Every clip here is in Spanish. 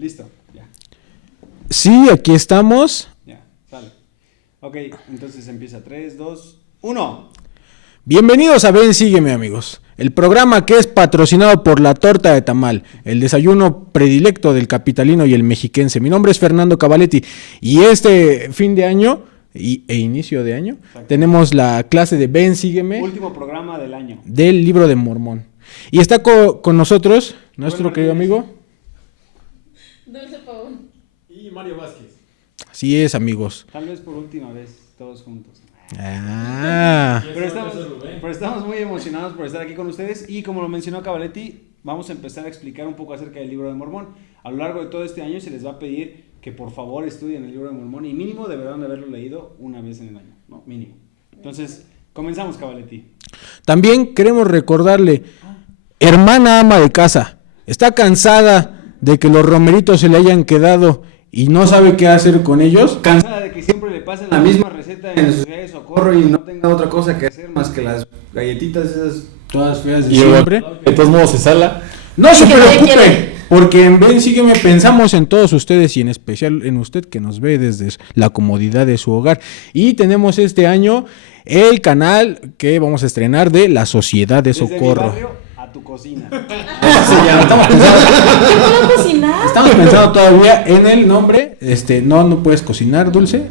Listo, ya. Sí, aquí estamos. Ya, sale. Ok, entonces empieza 3, 2, 1. Bienvenidos a Ven, Sígueme, amigos. El programa que es patrocinado por la torta de tamal, el desayuno predilecto del capitalino y el mexiquense. Mi nombre es Fernando Cavaletti y este fin de año e inicio de año tenemos la clase de Ven, Sígueme. Último programa del año. Del libro de Mormón. Y está con nosotros nuestro querido amigo Dulce Pavón. Y Mario Vázquez. Así es, amigos. Tal vez por última vez, todos juntos. Pero estamos muy emocionados por estar aquí con ustedes y como lo mencionó Cavaletti, vamos a empezar a explicar un poco acerca del libro de Mormón. A lo largo de todo este año se les va a pedir que por favor estudien el libro de Mormón y mínimo deberán de haberlo leído una vez en el año, ¿no? Mínimo. Entonces, comenzamos, Cavaletti. También queremos recordarle, hermana ama de casa, está cansada de que los romeritos se le hayan quedado y no sabe qué hacer con ellos. Cansada de que siempre le pasen la misma receta en la sociedad de socorro y no tenga otra cosa que hacer más que las galletitas esas Todas feas de Y siempre. de todos modos se sala. No se ¿Qué preocupe, quiere? porque en Ven, Sígueme pensamos en todos ustedes y en especial en usted que nos ve desde la comodidad de su hogar. Y tenemos este año el canal que vamos a estrenar de la Sociedad de desde mi Socorro. barrio a tu cocina. ¿Qué puedo cocinar? Estamos pensando todavía en el nombre. No puedes cocinar, Dulce.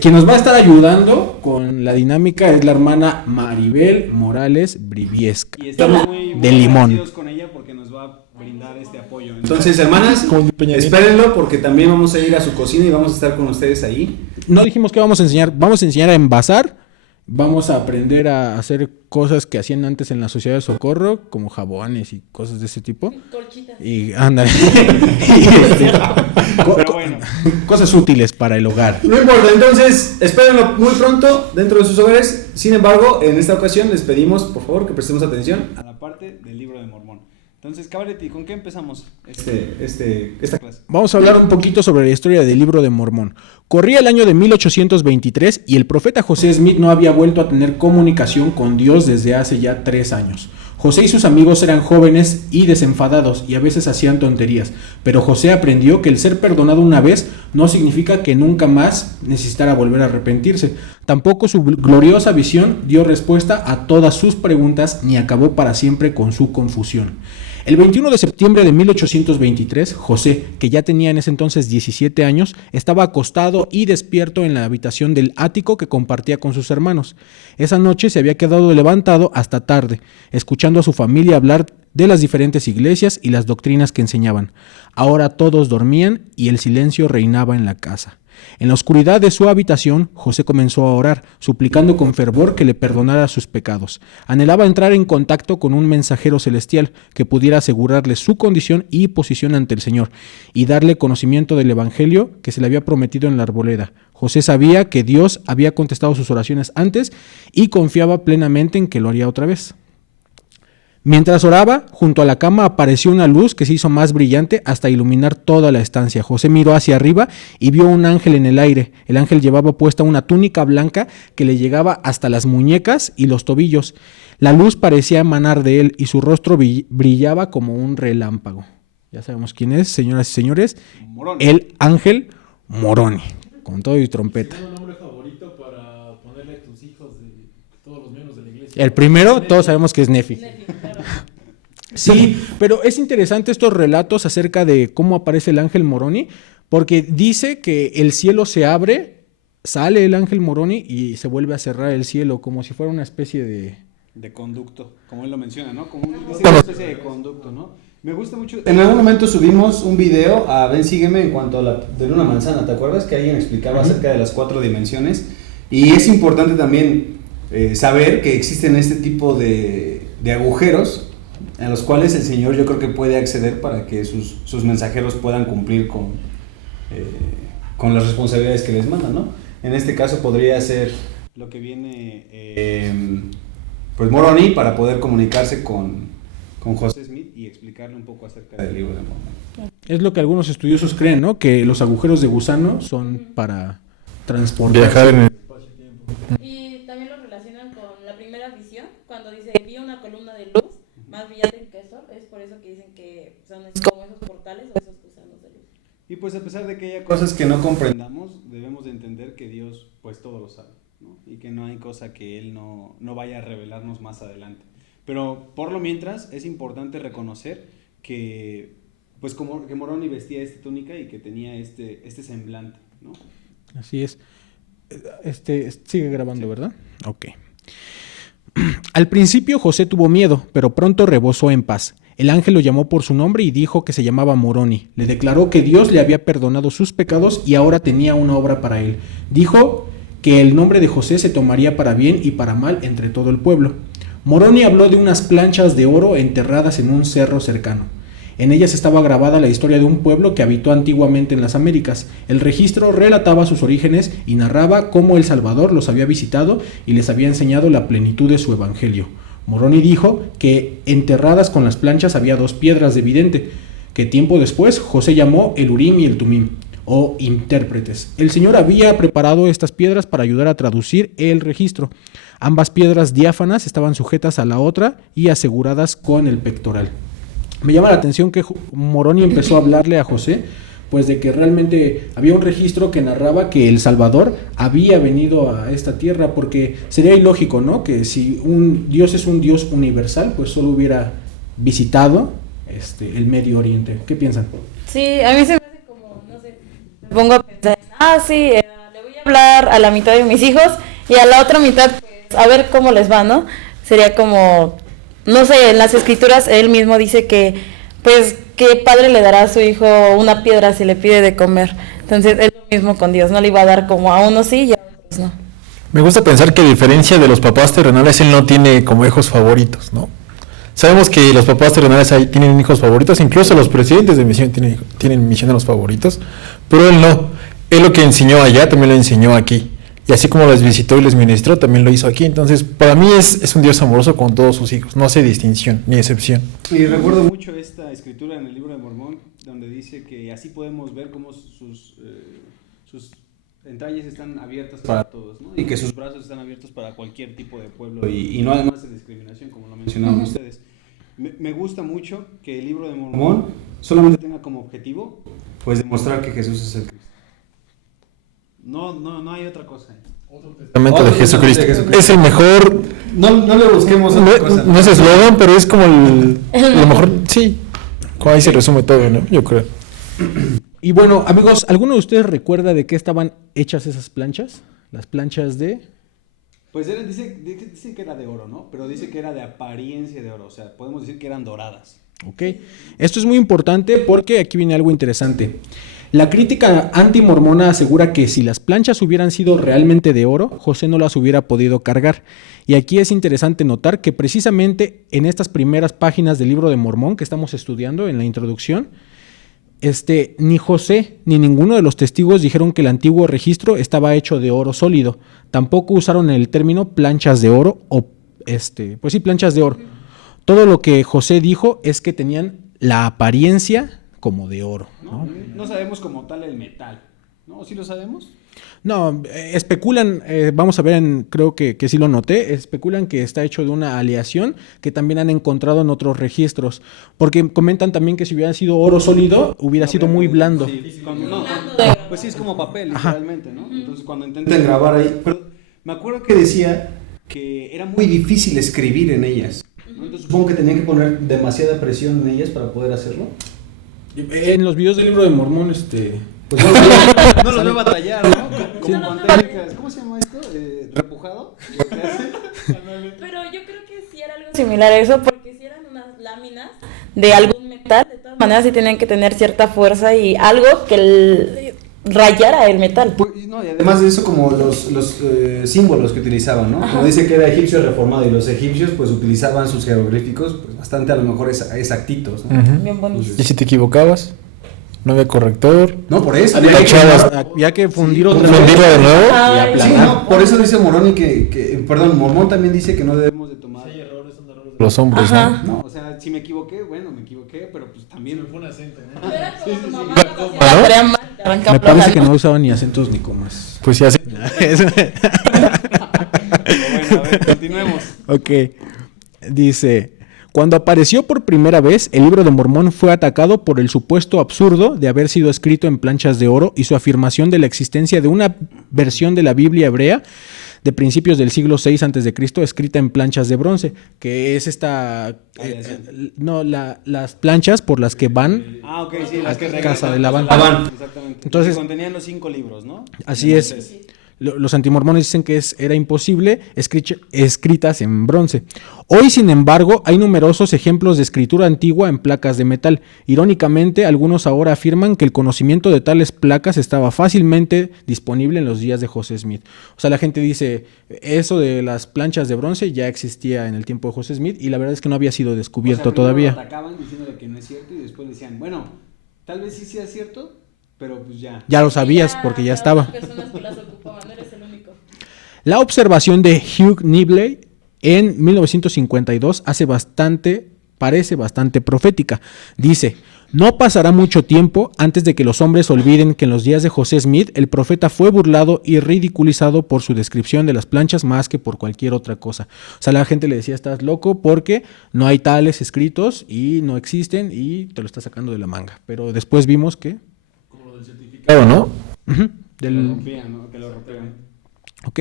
Quien nos va a estar ayudando con la dinámica es la hermana Maribel Morales Briviesca. Y estamos muy De Limón. agradecidos con ella porque nos va a brindar este apoyo. Entonces, hermanas, Como Peña Nieto. espérenlo porque también vamos a ir a su cocina y vamos a estar con ustedes ahí. No dijimos que vamos a enseñar a envasar. Vamos a aprender a hacer cosas que hacían antes en la Sociedad de Socorro, como jabones y cosas de ese tipo. Colchitas. Y ándale. Pero bueno. Cosas útiles para el hogar. No importa, entonces espérenlo muy pronto dentro de sus hogares. Sin embargo, en esta ocasión les pedimos, por favor, que prestemos atención a la parte del libro de Mormón. Entonces, Cavaletti, ¿con qué empezamos esta clase? Vamos a hablar un poquito sobre la historia del libro de Mormón. Corría el año de 1823 y el profeta José Smith no había vuelto a tener comunicación con Dios desde hace ya 3 años. José y sus amigos eran jóvenes y desenfadados y a veces hacían tonterías, pero José aprendió que el ser perdonado una vez no significa que nunca más necesitara volver a arrepentirse. Tampoco su gloriosa visión dio respuesta a todas sus preguntas ni acabó para siempre con su confusión. El 21 de septiembre de 1823, José, que ya tenía en ese entonces 17 años, estaba acostado y despierto en la habitación del ático que compartía con sus hermanos. Esa noche se había quedado levantado hasta tarde, escuchando a su familia hablar de las diferentes iglesias y las doctrinas que enseñaban. Ahora todos dormían y el silencio reinaba en la casa. En la oscuridad de su habitación, José comenzó a orar, suplicando con fervor que le perdonara sus pecados. Anhelaba entrar en contacto con un mensajero celestial que pudiera asegurarle su condición y posición ante el Señor y darle conocimiento del evangelio que se le había prometido en la arboleda. José sabía que Dios había contestado sus oraciones antes y confiaba plenamente en que lo haría otra vez. Mientras oraba, junto a la cama apareció una luz que se hizo más brillante hasta iluminar toda la estancia. José miró hacia arriba y vio un ángel en el aire. El ángel llevaba puesta una túnica blanca que le llegaba hasta las muñecas y los tobillos. La luz parecía emanar de él y su rostro brillaba como un relámpago. Ya sabemos quién es, señoras y señores. Moroni. El ángel Moroni, con todo y trompeta. ¿Tienes un nombre favorito para ponerle a tus hijos de todos los miembros de la iglesia? El primero, todos sabemos que es Nefi. Claro. Sí, pero es interesante estos relatos acerca de cómo aparece el ángel Moroni, porque dice que el cielo se abre, sale el ángel Moroni y se vuelve a cerrar el cielo, como si fuera una especie De conducto, como él lo menciona, ¿no? Como una especie de conducto, ¿no? Me gusta mucho. En algún momento subimos un video a Ven Sígueme en cuanto a la de una manzana, ¿te acuerdas? Que alguien explicaba acerca de las 4 dimensiones. Y es importante también saber que existen este tipo de agujeros en los cuales el Señor yo creo que puede acceder para que sus mensajeros puedan cumplir con las responsabilidades que les manda, ¿no? En este caso podría ser lo que viene pues Moroni para poder comunicarse con José Smith y explicarle un poco acerca del libro de Mormón. Es lo que algunos estudiosos creen, ¿no? Que los agujeros de gusano son para transportar. Viajar en el Y también lo relacionan con la primera visión, cuando dice, vi una columna de luz más brillante que eso, es por eso que dicen que son como esos portales o esos gusanos de luz. Y pues a pesar de que haya cosas que no comprendamos, debemos de entender que Dios pues todo lo sabe, ¿no? Y que no hay cosa que Él no vaya a revelarnos más adelante. Pero por lo mientras es importante reconocer que pues como que Moroni vestía esta túnica y que tenía este semblante, ¿no? Así es. Sigue grabando, ¿verdad? Ok. Al principio José tuvo miedo, pero pronto rebosó en paz. El ángel lo llamó por su nombre y dijo que se llamaba Moroni. Le declaró que Dios le había perdonado sus pecados y ahora tenía una obra para él. Dijo que el nombre de José se tomaría para bien y para mal entre todo el pueblo. Moroni habló de unas planchas de oro enterradas en un cerro cercano. En ellas estaba grabada la historia de un pueblo que habitó antiguamente en las Américas. El registro relataba sus orígenes y narraba cómo el Salvador los había visitado y les había enseñado la plenitud de su evangelio. Moroni dijo que enterradas con las planchas había 2 piedras de vidente, que tiempo después José llamó el Urim y el Tumim, o intérpretes. El Señor había preparado estas piedras para ayudar a traducir el registro. Ambas piedras diáfanas estaban sujetas a la otra y aseguradas con el pectoral. Me llama la atención que Moroni empezó a hablarle a José, pues de que realmente había un registro que narraba que el Salvador había venido a esta tierra, porque sería ilógico, ¿no? Que si un Dios es un Dios universal, pues solo hubiera visitado el Medio Oriente. ¿Qué piensan? Sí, a mí se me hace como, no sé, me pongo a pensar, sí, le voy a hablar a la mitad de mis hijos y a la otra mitad, pues, a ver cómo les va, ¿no? Sería como, no sé, en las escrituras él mismo dice que, pues, ¿qué padre le dará a su hijo una piedra si le pide de comer? Entonces es lo mismo con Dios, no le iba a dar como a unos sí y a otros no. Me gusta pensar que a diferencia de los papás terrenales, él no tiene como hijos favoritos, ¿no? Sabemos que los papás terrenales ahí tienen hijos favoritos, incluso los presidentes de misión tienen misioneros favoritos, pero él no. Él lo que enseñó allá también lo enseñó aquí. Y así como les visitó y les ministró, también lo hizo aquí. Entonces, para mí es un Dios amoroso con todos sus hijos. No hace distinción ni excepción. Y recuerdo mucho esta escritura en el libro de Mormón, donde dice que así podemos ver cómo sus entrañas están abiertas para todos, ¿no? Y que sus brazos están abiertos para cualquier tipo de pueblo y no además de discriminación, como lo mencionaban ustedes. Me gusta mucho que el libro de Mormón solamente tenga como objetivo pues demostrar que Jesús es el Cristo. No hay otra cosa. Testamento de Jesucristo. Es el mejor. No le busquemos otra cosa. No es eslogan, pero es como lo mejor. Sí. Ahí se resume todo, ¿no? Yo creo. Y bueno, amigos, ¿alguno de ustedes recuerda de qué estaban hechas esas planchas? Las planchas de... Pues dice que era de oro, ¿no? Pero dice que era de apariencia de oro. O sea, podemos decir que eran doradas. Ok. Esto es muy importante porque aquí viene algo interesante. La crítica antimormona asegura que si las planchas hubieran sido realmente de oro, José no las hubiera podido cargar. Y aquí es interesante notar que precisamente en estas primeras páginas del libro de Mormón que estamos estudiando en la introducción, ni José ni ninguno de los testigos dijeron que el antiguo registro estaba hecho de oro sólido. Tampoco usaron el término planchas de oro o, pues sí, planchas de oro. Todo lo que José dijo es que tenían la apariencia como de oro. No sabemos como tal el metal, ¿no? ¿Sí lo sabemos? No, especulan, vamos a ver, creo que sí lo noté, especulan que está hecho de una aleación que también han encontrado en otros registros, porque comentan también que si hubiera sido oro sólido, hubiera sido muy blando. Sí, pues sí, es como papel, literalmente, ¿no? Entonces cuando intentan grabar ahí, pero me acuerdo que decía que era muy difícil escribir en ellas, ¿no? Entonces supongo que tenían que poner demasiada presión en ellas para poder hacerlo. En los videos del libro de Mormón, pues no los veo batallar, ¿no? Como con técnicas, ¿cómo se llama esto? ¿Repujado? Pero yo creo que sí era algo similar a eso, porque si eran unas láminas de algún metal, de todas maneras sí tenían que tener cierta fuerza y algo que rayara el metal. Pues, no, y además de eso, como los símbolos que utilizaban, ¿no? Como dice que era egipcio reformado y los egipcios pues utilizaban sus jeroglíficos pues, bastante a lo mejor exactitos, ¿no? Bien bonitos. ¿Y si te equivocabas? No había corrector. No, por eso. Había que fundir otra vez. ¿Fundirlo de nuevo? Sí, no, por eso dice Moroni perdón, Mormón también dice que no debemos de tomar los hombres, Ajá. ¿no? No, o sea, si me equivoqué, bueno, me equivoqué, pero pues también Me fue un acento, ¿no? Me parece que no usaban ni acentos ni comas. Pues sí, así. Pero bueno, a ver, continuemos. Ok. Dice, Cuando apareció por primera vez, el Libro de Mormón fue atacado por el supuesto absurdo de haber sido escrito en planchas de oro y su afirmación de la existencia de una versión de la Biblia hebrea de principios del siglo VI a.C., escrita en planchas de bronce, que es las planchas por las que van Ok, sí, las que casa de Labán. Exactamente. Entonces, que contenían los 5 libros, ¿no? así es. Los antimormones dicen que era imposible escritas en bronce. Hoy, sin embargo, hay numerosos ejemplos de escritura antigua en placas de metal. Irónicamente, algunos ahora afirman que el conocimiento de tales placas estaba fácilmente disponible en los días de José Smith. O sea, la gente dice, eso de las planchas de bronce ya existía en el tiempo de José Smith y la verdad es que no había sido descubierto todavía. Lo atacaban diciéndole que no es cierto y después decían, bueno, tal vez sí sea cierto, pero pues ya. Ya lo sabías porque ya estaba. Personas que las ocupaban, no eres el único. La observación de Hugh Nibley en 1952 parece bastante profética. Dice, no pasará mucho tiempo antes de que los hombres olviden que en los días de José Smith el profeta fue burlado y ridiculizado por su descripción de las planchas más que por cualquier otra cosa. O sea, la gente le decía, estás loco porque no hay tales escritos y no existen y te lo estás sacando de la manga. Pero después vimos que... Claro, ¿no? Que lo rompían, ¿no? Que lo rompían. Ok.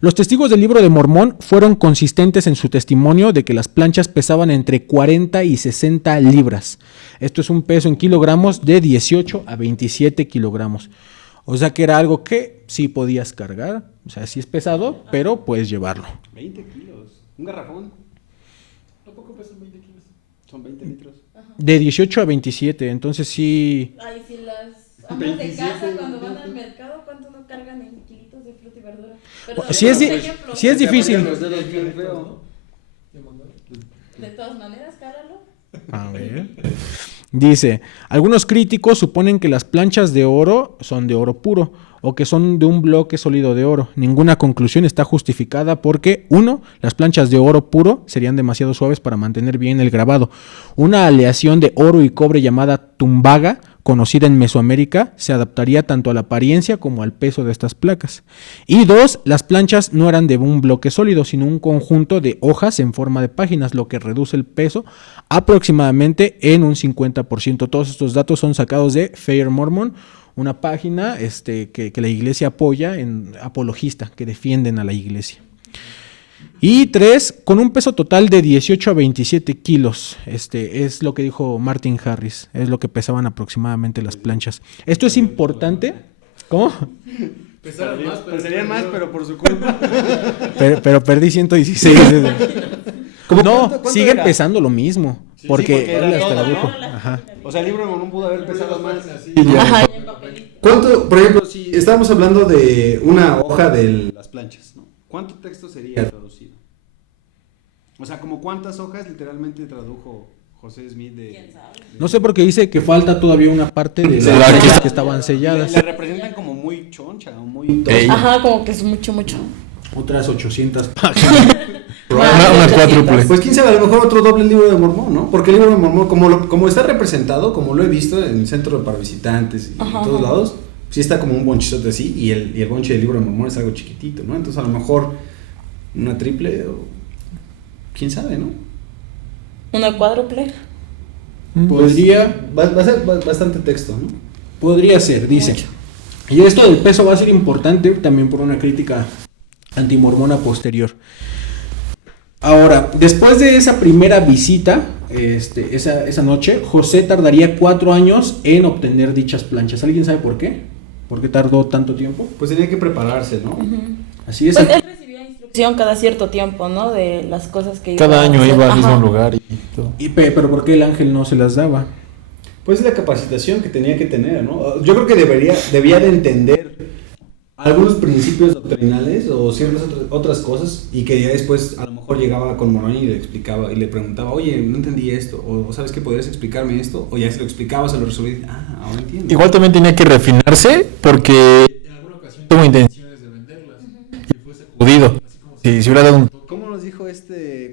Los testigos del Libro de Mormón fueron consistentes en su testimonio de que las planchas pesaban entre 40 y 60 libras. Esto es un peso en kilogramos de 18 a 27 kilogramos. O sea que era algo que sí podías cargar. O sea, sí es pesado, pero puedes llevarlo. 20 kilos. Un garrafón. ¿Tampoco pesan 20 kilos? Son 20 litros. De 18 a 27, entonces sí... Ay, si las amas de casa cuando van al mercado, ¿cuánto no cargan en kilitos de fruta y verdura? Pero Sí es difícil. Los dedos bien feo. De todas maneras, cálalo. A ver. Dice, algunos críticos suponen que las planchas de oro son de oro puro o que son de un bloque sólido de oro. Ninguna conclusión está justificada porque, 1, las planchas de oro puro serían demasiado suaves para mantener bien el grabado. Una aleación de oro y cobre llamada tumbaga, conocida en Mesoamérica, se adaptaría tanto a la apariencia como al peso de estas placas. Y 2, las planchas no eran de un bloque sólido, sino un conjunto de hojas en forma de páginas, lo que reduce el peso aproximadamente en un 50%. Todos estos datos son sacados de Fair Mormon, una página que la iglesia apoya, en apologista, que defienden a la iglesia. Y 3, con un peso total de 18 a 27 kilos. Es lo que dijo Martin Harris, es lo que pesaban aproximadamente las planchas. Esto es importante. ¿Cómo? Pesarían más, pero por su culpa. Pero perdí 116. No, cuánto siguen era? pesando lo mismo. Porque era él las todo, tradujo. ¿no? Ajá. O sea, el libro de Mormón pudo haber pesado más. Ajá, y en papelito. ¿Cuánto, por ejemplo, si estamos hablando de una hoja de las planchas, ¿no? ¿Cuánto texto sería traducido? O sea, como cuántas hojas literalmente tradujo José Smith de... ¿Quién sabe? No sé por qué dice que falta todavía una parte de Sí, las aquí planchas está. que estaban selladas. La representan como muy choncha o muy... Ey. Ajá, como que es mucho, mucho. Otras 800 páginas. Una cuádruple. Pues quién sabe, a lo mejor otro doble libro de Mormón, ¿no? Porque el libro de Mormón, como está representado, como lo he visto en el centro para visitantes y en todos lados, sí está como un bonchizote así, y el bonche del libro de Mormón es algo chiquitito, ¿no? Entonces a lo mejor una triple o... quién sabe, ¿no? Una cuádruple. Podría Va a ser bastante texto, ¿no? Podría ser, dice. Mucho. Y esto del peso va a ser importante también por una crítica antimormona posterior. Ahora, después de esa primera visita, esa noche, José tardaría 4 años en obtener dichas planchas. ¿Alguien sabe por qué? ¿Por qué tardó tanto tiempo? Pues tenía que prepararse, ¿no? Así es. Pues él recibía instrucción cada cierto tiempo, ¿no? De las cosas que iba Cada a año hacer. iba al Ajá. mismo lugar y todo. Pero ¿por qué el ángel no se las daba? Pues la capacitación que tenía que tener, ¿no? Yo creo que debía de entender algunos principios doctrinales o ciertas otras cosas y que ya después a lo mejor llegaba con Moroni y le explicaba y le preguntaba, oye, no entendí esto, o ¿sabes qué? ¿Podrías explicarme esto? O ya se lo explicaba, se lo resolví, ahora entiendo. Igual también tenía que refinarse porque En alguna ocasión tuvo intenciones de venderlas y fue sacudido. Si hubiera dado un... ¿Cómo nos dijo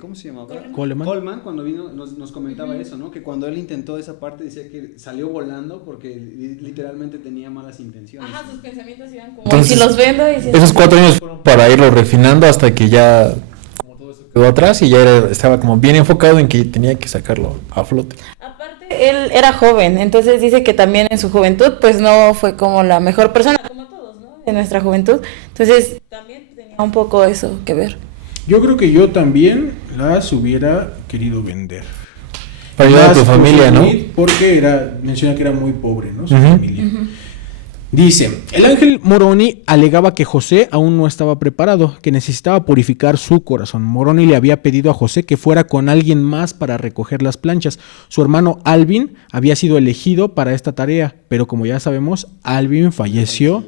¿cómo se llamaba? Coleman. Cuando vino nos comentaba eso, ¿no? Que cuando él intentó esa parte decía que salió volando porque literalmente tenía malas intenciones. Ajá, sus pensamientos iban como, Entonces, ¿y si los vendo? Y si Esos 4 años fueron para irlo refinando hasta que ya quedó atrás y ya estaba como bien enfocado en que tenía que sacarlo a flote. Aparte, él era joven, entonces dice que también en su juventud, pues no fue como la mejor persona, como todos, ¿no? En nuestra juventud. Entonces, también tenía un poco eso que ver. Yo creo que yo también las hubiera querido vender. Para ayudar a tu Más familia, ¿no? Porque menciona que era muy pobre, ¿no? Su Ujú. familia. Dice, el ángel Moroni alegaba que José aún no estaba preparado, que necesitaba purificar su corazón. Moroni le había pedido a José que fuera con alguien más para recoger las planchas. Su hermano Alvin había sido elegido para esta tarea, pero como ya sabemos, Alvin falleció.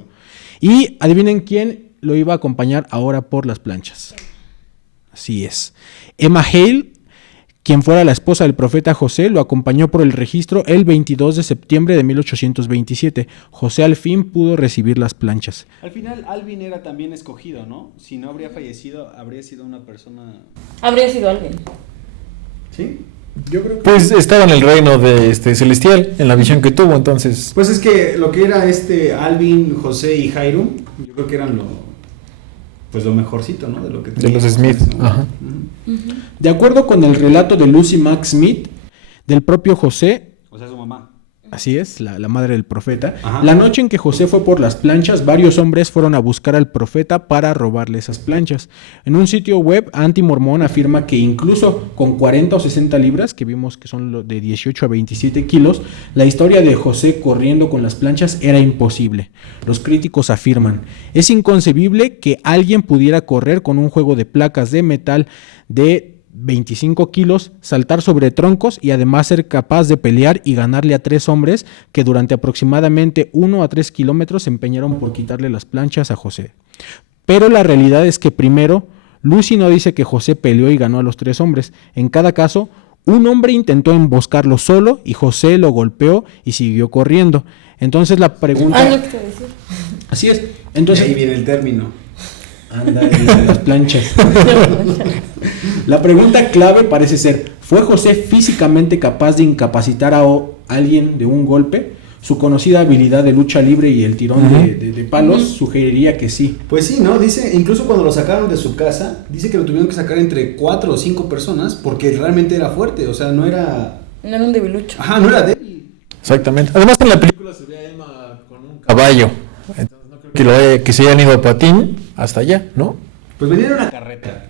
Y adivinen quién lo iba a acompañar ahora por las planchas. Así es. Emma Hale, quien fuera la esposa del profeta José, lo acompañó por el registro el 22 de septiembre de 1827. José al fin pudo recibir las planchas. Al final, Alvin era también escogido, ¿no? Si no habría fallecido, habría sido una persona... Habría sido alguien. ¿Sí? Yo creo que... Pues estaba en el reino de celestial, en la visión que tuvo, entonces... Pues es que lo que era Alvin, José y Hiram, yo creo que eran lo mejorcito, ¿no? De lo que De los teníamos Smith, en ese momento. ajá. De acuerdo con el relato de Lucy Mack Smith, del propio José, O sea, su mamá. así es, la madre del profeta, Ajá. la noche en que José fue por las planchas, varios hombres fueron a buscar al profeta para robarle esas planchas. En un sitio web anti-mormón afirma que incluso con 40 o 60 libras, que vimos que son de 18 a 27 kilos, la historia de José corriendo con las planchas era imposible. Los críticos afirman, es inconcebible que alguien pudiera correr con un juego de placas de metal de 25 kilos, saltar sobre troncos y además ser capaz de pelear y ganarle a 3 hombres que durante aproximadamente 1 a 3 kilómetros se empeñaron por quitarle las planchas a José. Pero la realidad es que primero, Lucy no dice que José peleó y ganó a los 3 hombres. En cada caso, un hombre intentó emboscarlo solo y José lo golpeó y siguió corriendo. Entonces la pregunta... Lo que te decía. Así es. Entonces, Entonces, ahí viene el término. anda, de las planchas. La pregunta clave parece ser, ¿fue José físicamente capaz de incapacitar a alguien de un golpe? Su conocida habilidad de lucha libre y el tirón de palos sugeriría que sí. Pues sí, ¿no? Dice, incluso cuando lo sacaron de su casa, dice que lo tuvieron que sacar entre 4 o 5 personas porque realmente era fuerte, o sea, no era... No era un debilucho. Ajá, no era débil. Exactamente. Además en la película Se ve a Emma con un caballo. Entonces no creo que se hayan ido a patín hasta allá, ¿no? Pues venía en una carreta.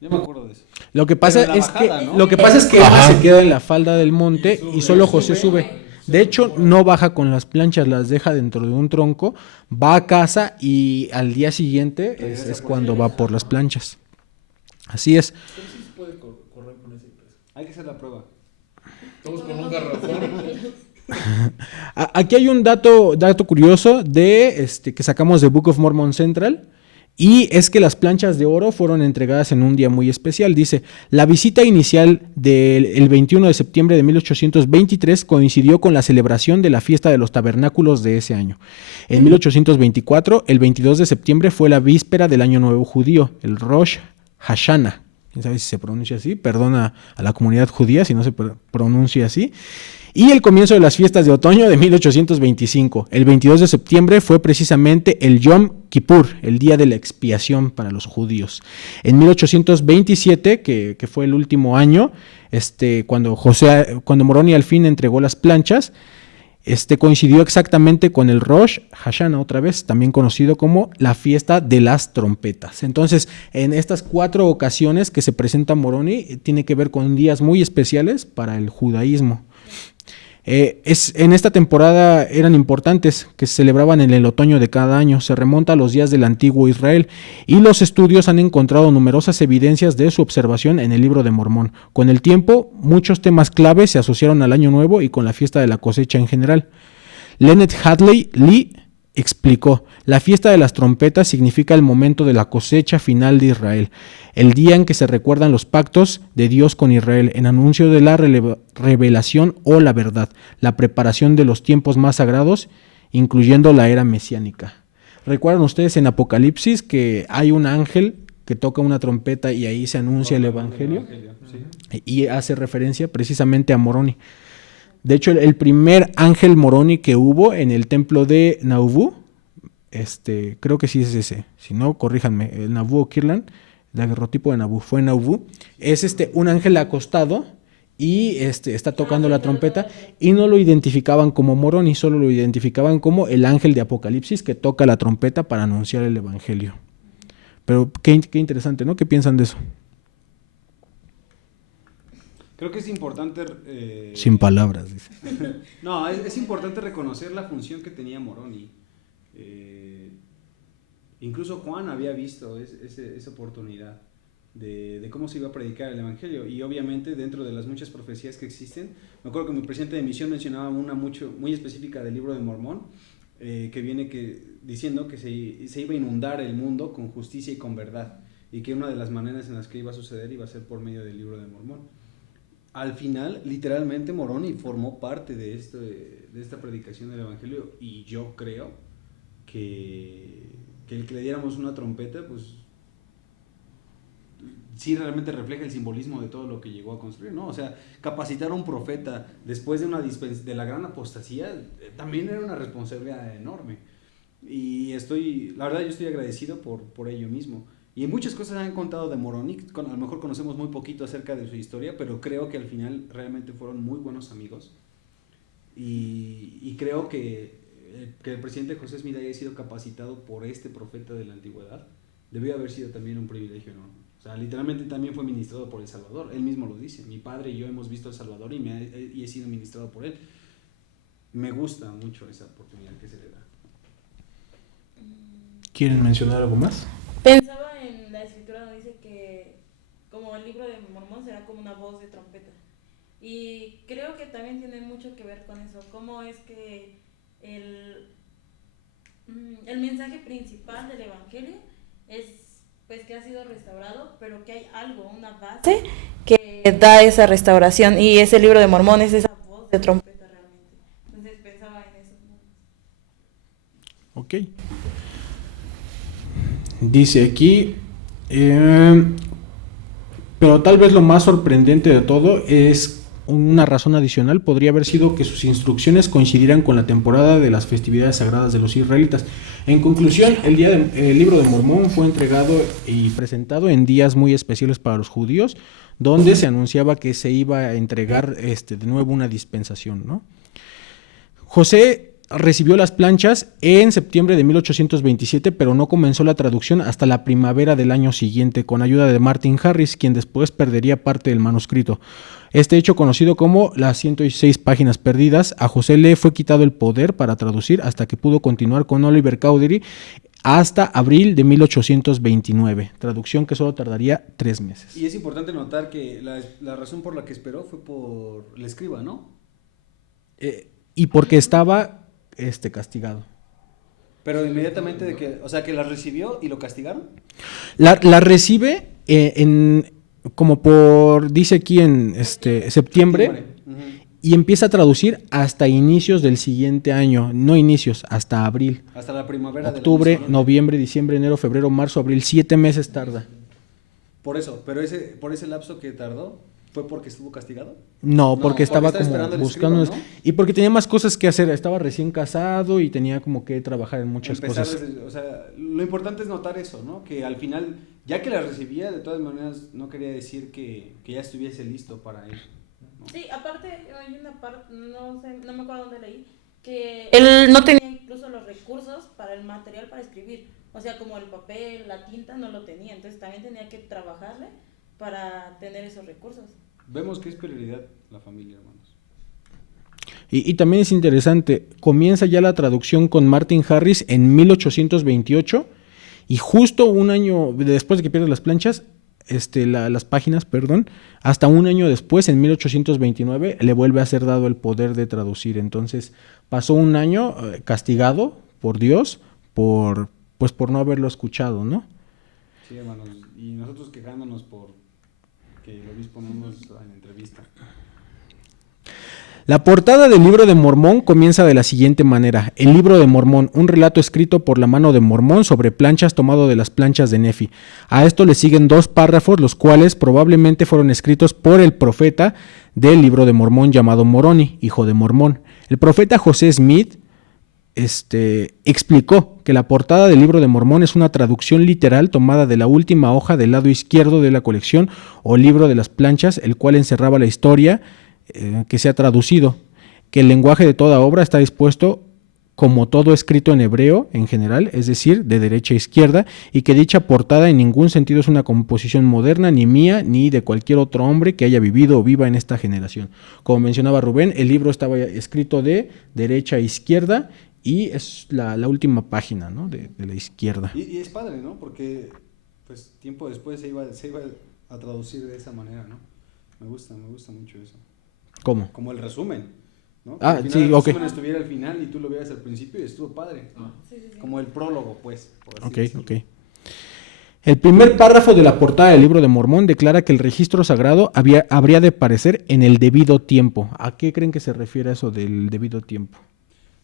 Yo me acuerdo de eso. Lo que pasa Pero en la es bajada, que ¿no? lo que pasa es que Emma Ajá. se queda en la falda del monte y solo José sube. De hecho, no baja con las planchas, las deja dentro de un tronco, va a casa y al día siguiente es cuando va por las planchas. Así es. correr con ese peso. Hay que hacer la prueba. Todos con un garrafón. Aquí hay un dato curioso de que sacamos de Book of Mormon Central. Y es que las planchas de oro fueron entregadas en un día muy especial. Dice, la visita inicial del 21 de septiembre de 1823 coincidió con la celebración de la fiesta de los tabernáculos de ese año. En 1824, el 22 de septiembre fue la víspera del Año Nuevo Judío, el Rosh Hashanah. ¿Quién sabe si se pronuncia así? Perdona a la comunidad judía si no se pronuncia así. Y el comienzo de las fiestas de otoño de 1825. El 22 de septiembre fue precisamente el Yom Kippur, el día de la expiación para los judíos. En 1827, que fue el último año, cuando Moroni al fin entregó las planchas, coincidió exactamente con el Rosh Hashanah, otra vez, también conocido como la fiesta de las trompetas. Entonces, en estas 4 ocasiones que se presenta Moroni, tiene que ver con días muy especiales para el judaísmo. En esta temporada eran importantes, que se celebraban en el otoño de cada año, se remonta a los días del antiguo Israel, y los estudios han encontrado numerosas evidencias de su observación en el Libro de Mormón. Con el tiempo, muchos temas clave se asociaron al Año Nuevo y con la fiesta de la cosecha en general. Leonard Hadley Lee explicó, la fiesta de las trompetas significa el momento de la cosecha final de Israel, el día en que se recuerdan los pactos de Dios con Israel, en anuncio de la revelación o la verdad, la preparación de los tiempos más sagrados, incluyendo la era mesiánica. ¿Recuerdan ustedes en Apocalipsis que hay un ángel que toca una trompeta y ahí se anuncia el evangelio? Sí. Y hace referencia precisamente a Moroni. De hecho, el primer ángel Moroni que hubo en el templo de Nauvoo, creo que sí es ese, si no, corríjanme, el Nauvoo o Kirtland, daguerrotipo de Nauvoo, fue Nauvoo, es un ángel acostado y está tocando la trompeta y no lo identificaban como Moroni, solo lo identificaban como el ángel de Apocalipsis que toca la trompeta para anunciar el evangelio. Pero qué interesante, ¿no? ¿Qué piensan de eso? Creo que es importante... Sin palabras, dice. No, es importante reconocer la función que tenía Moroni. Incluso Juan había visto esa oportunidad de cómo se iba a predicar el evangelio, y obviamente dentro de las muchas profecías que existen, me acuerdo que mi presidente de misión mencionaba una muy específica del libro de Mormón, que viene diciendo que se iba a inundar el mundo con justicia y con verdad, y que una de las maneras en las que iba a suceder iba a ser por medio del libro de Mormón. Al final, literalmente, Moroni formó parte de esta predicación del evangelio, y yo creo que el que le diéramos una trompeta, pues sí realmente refleja el simbolismo de todo lo que llegó a construir, ¿no? O sea, capacitar a un profeta después de la gran apostasía también era una responsabilidad enorme, y la verdad yo estoy agradecido por ello mismo. Y muchas cosas han contado de Moroni, a lo mejor conocemos muy poquito acerca de su historia, pero creo que al final realmente fueron muy buenos amigos, y creo que el presidente José Smith haya sido capacitado por este profeta de la antigüedad debió haber sido también un privilegio, ¿no? O sea, literalmente también fue ministrado por El Salvador, él mismo lo dice, mi padre y yo hemos visto El Salvador y he sido ministrado por él. Me gusta mucho esa oportunidad que se le da. ¿Quieren mencionar algo más? Pensaba en la escritura donde dice que como el libro de Mormón será como una voz de trompeta, y creo que también tiene mucho que ver con eso, cómo es que el mensaje principal del evangelio es pues que ha sido restaurado, pero que hay algo, una base que da esa restauración, y ese libro de Mormón es esa voz de trompeta realmente. Entonces pensaba en eso. Ok. Dice aquí, pero tal vez lo más sorprendente de todo es una razón adicional, podría haber sido que sus instrucciones coincidieran con la temporada de las festividades sagradas de los israelitas. En conclusión, el libro de Mormón fue entregado y presentado en días muy especiales para los judíos, donde se anunciaba que se iba a entregar de nuevo una dispensación, ¿no? José recibió las planchas en septiembre de 1827, pero no comenzó la traducción hasta la primavera del año siguiente, con ayuda de Martin Harris, quien después perdería parte del manuscrito. Este hecho, conocido como las 106 páginas perdidas, a José le fue quitado el poder para traducir hasta que pudo continuar con Oliver Cowdery hasta abril de 1829, traducción que solo tardaría 3 meses. Y es importante notar que la razón por la que esperó fue por el escriba, ¿no? Y porque estaba castigado. Pero inmediatamente que la recibió y lo castigaron. La recibe como dice aquí en septiembre, y empieza a traducir hasta inicios del siguiente año, no inicios, hasta abril. Hasta la primavera. Octubre, noviembre, diciembre, enero, febrero, marzo, abril, 7 meses tarda. Por eso, pero por ese lapso que tardó, ¿fue porque estuvo castigado? No, porque estaba como buscando, escriba, ¿no? Y porque tenía más cosas que hacer, estaba recién casado y tenía como que trabajar en muchas cosas. Lo importante es notar eso, ¿no? Que al final, ya que la recibía, de todas maneras, no quería decir que ya estuviese listo para él, ¿no? Sí, aparte hay una parte, no me acuerdo dónde leí, que él no tenía incluso los recursos para el material para escribir, o sea, como el papel, la tinta, no lo tenía, entonces también tenía que trabajarle para tener esos recursos. Vemos que es prioridad la familia, hermanos. Y también es interesante, comienza ya la traducción con Martin Harris en 1828, y justo un año después de que pierde las planchas, las páginas, hasta un año después, en 1829, le vuelve a ser dado el poder de traducir. Entonces pasó un año castigado por Dios por no haberlo escuchado, ¿no? Sí, hermanos, y nosotros quejándonos por que el obispo no nos en entrevista. La portada del libro de Mormón comienza de la siguiente manera: el libro de Mormón, un relato escrito por la mano de Mormón sobre planchas tomado de las planchas de Nefi. A esto le siguen 2 párrafos, los cuales probablemente fueron escritos por el profeta del libro de Mormón llamado Moroni, hijo de Mormón. El profeta José Smith explicó que la portada del Libro de Mormón es una traducción literal tomada de la última hoja del lado izquierdo de la colección o libro de las planchas, el cual encerraba la historia que se ha traducido, que el lenguaje de toda obra está dispuesto como todo escrito en hebreo en general, es decir, de derecha a izquierda, y que dicha portada en ningún sentido es una composición moderna, ni mía, ni de cualquier otro hombre que haya vivido o viva en esta generación. Como mencionaba Rubén, el libro estaba escrito de derecha a izquierda y es la última página, ¿no? de la izquierda. Y es padre, ¿no? Porque pues tiempo después se iba a traducir de esa manera, ¿no? Me gusta mucho eso. ¿Cómo? Como el resumen, ¿no? Ah, al final sí, el ok. resumen estuviera al final y tú lo vieras al principio y estuvo padre. Sí. Como el prólogo, pues. Por así Ok, decirlo. ok. El primer párrafo de la portada del Libro de Mormón declara que el registro sagrado habría de aparecer en el debido tiempo. ¿A qué creen que se refiere eso del debido tiempo?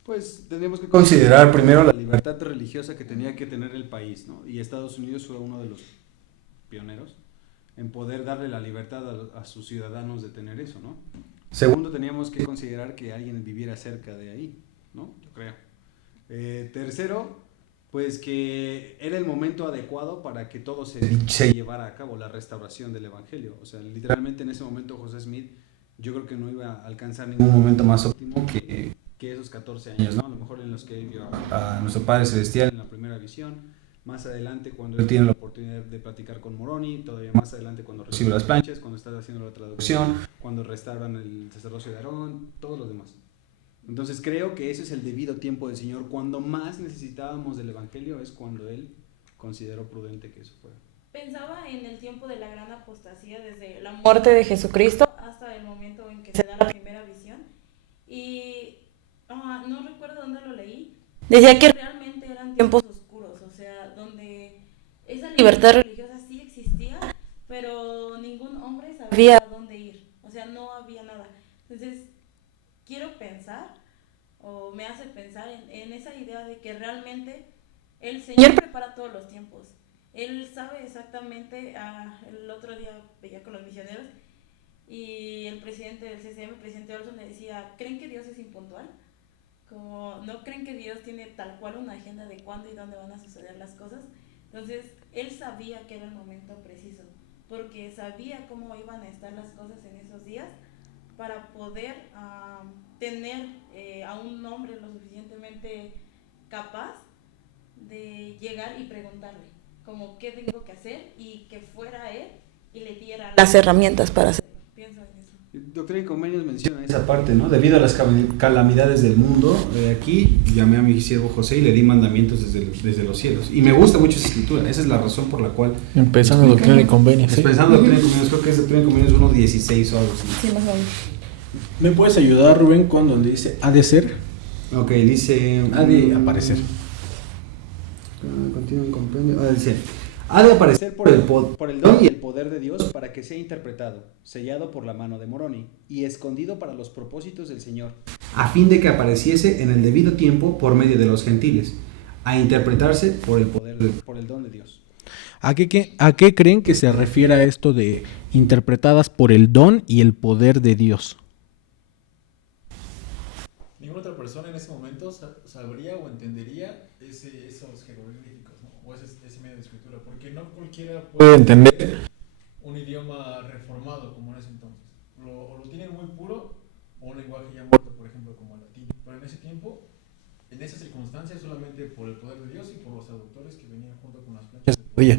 Pues tenemos que considerar primero la libertad religiosa que tenía que tener el país, ¿no? Y Estados Unidos fue uno de los pioneros en poder darle la libertad a sus ciudadanos de tener eso, ¿no? Segundo, teníamos que considerar que alguien viviera cerca de ahí, ¿no? Yo creo. Tercero, pues que era el momento adecuado para que todo se llevara a cabo, la restauración del Evangelio. O sea, literalmente en ese momento José Smith, yo creo que no iba a alcanzar ningún momento más óptimo que esos 14 años, ¿no? A lo mejor en los que él vio a nuestro Padre Celestial en la primera visión, más adelante cuando él tiene la oportunidad de platicar con Moroni, todavía más adelante cuando recibe las planchas, cuando está haciendo la traducción, cuando restauran el sacerdocio de Aarón, todos los demás. Entonces creo que ese es el debido tiempo del Señor. Cuando más necesitábamos del Evangelio es cuando Él consideró prudente que eso fuera. Pensaba en el tiempo de la gran apostasía, desde la muerte de Jesucristo hasta el momento en que se da la primera visión. Y no recuerdo dónde lo leí. Decía que realmente eran tiempos oscuros, o sea, donde esa libertad religiosa sí existía, pero ningún hombre sabía a dónde ir. O sea, no había nada. Entonces, quiero pensar, o me hace pensar en esa idea de que realmente el Señor prepara todos los tiempos. Él sabe exactamente, el otro día veía con los misioneros y el presidente del CCM, el presidente Olson, le decía, ¿creen que Dios es impuntual? Como, ¿no creen que Dios tiene tal cual una agenda de cuándo y dónde van a suceder las cosas? Entonces, él sabía que era el momento preciso, porque sabía cómo iban a estar las cosas en esos días para poder tener a un hombre lo suficientemente capaz de llegar y preguntarle como qué tengo que hacer y que fuera él y le diera las herramientas para hacerlo. Pienso en eso. Doctrina y Convenios menciona esa parte, ¿no? Debido a las calamidades del mundo, aquí llamé a mi siervo José y le di mandamientos desde los cielos. Y me gusta mucho esa escritura, esa es la razón por la cual... Empezando Doctrina y Convenios. ¿Sí? Empezando Doctrina y Convenios, creo que es Doctrina y Convenios 1.16 o algo así. Sí, más o menos. ¿Me puedes ayudar, Rubén, con donde dice ha de ser? Ok, dice... Ha de aparecer. Continúa en compendio. Dice... Ha de aparecer por el don y el poder de Dios para que sea interpretado, sellado por la mano de Moroni y escondido para los propósitos del Señor, a fin de que apareciese en el debido tiempo por medio de los gentiles, a interpretarse por el don de Dios. ¿A qué creen que se refiere a esto de interpretadas por el don y el poder de Dios? Ninguna otra persona en ese momento sabría o entendería esos jeroglíficos, ¿no? O ese medio de escritura, porque no cualquiera puede entender un idioma reformado como en ese entonces. O lo tienen muy puro o un lenguaje ya muerto, por ejemplo, como el latín. Pero en ese tiempo, en esas circunstancias, solamente por el poder de Dios y por los traductores que venían junto con las planchas. Oye,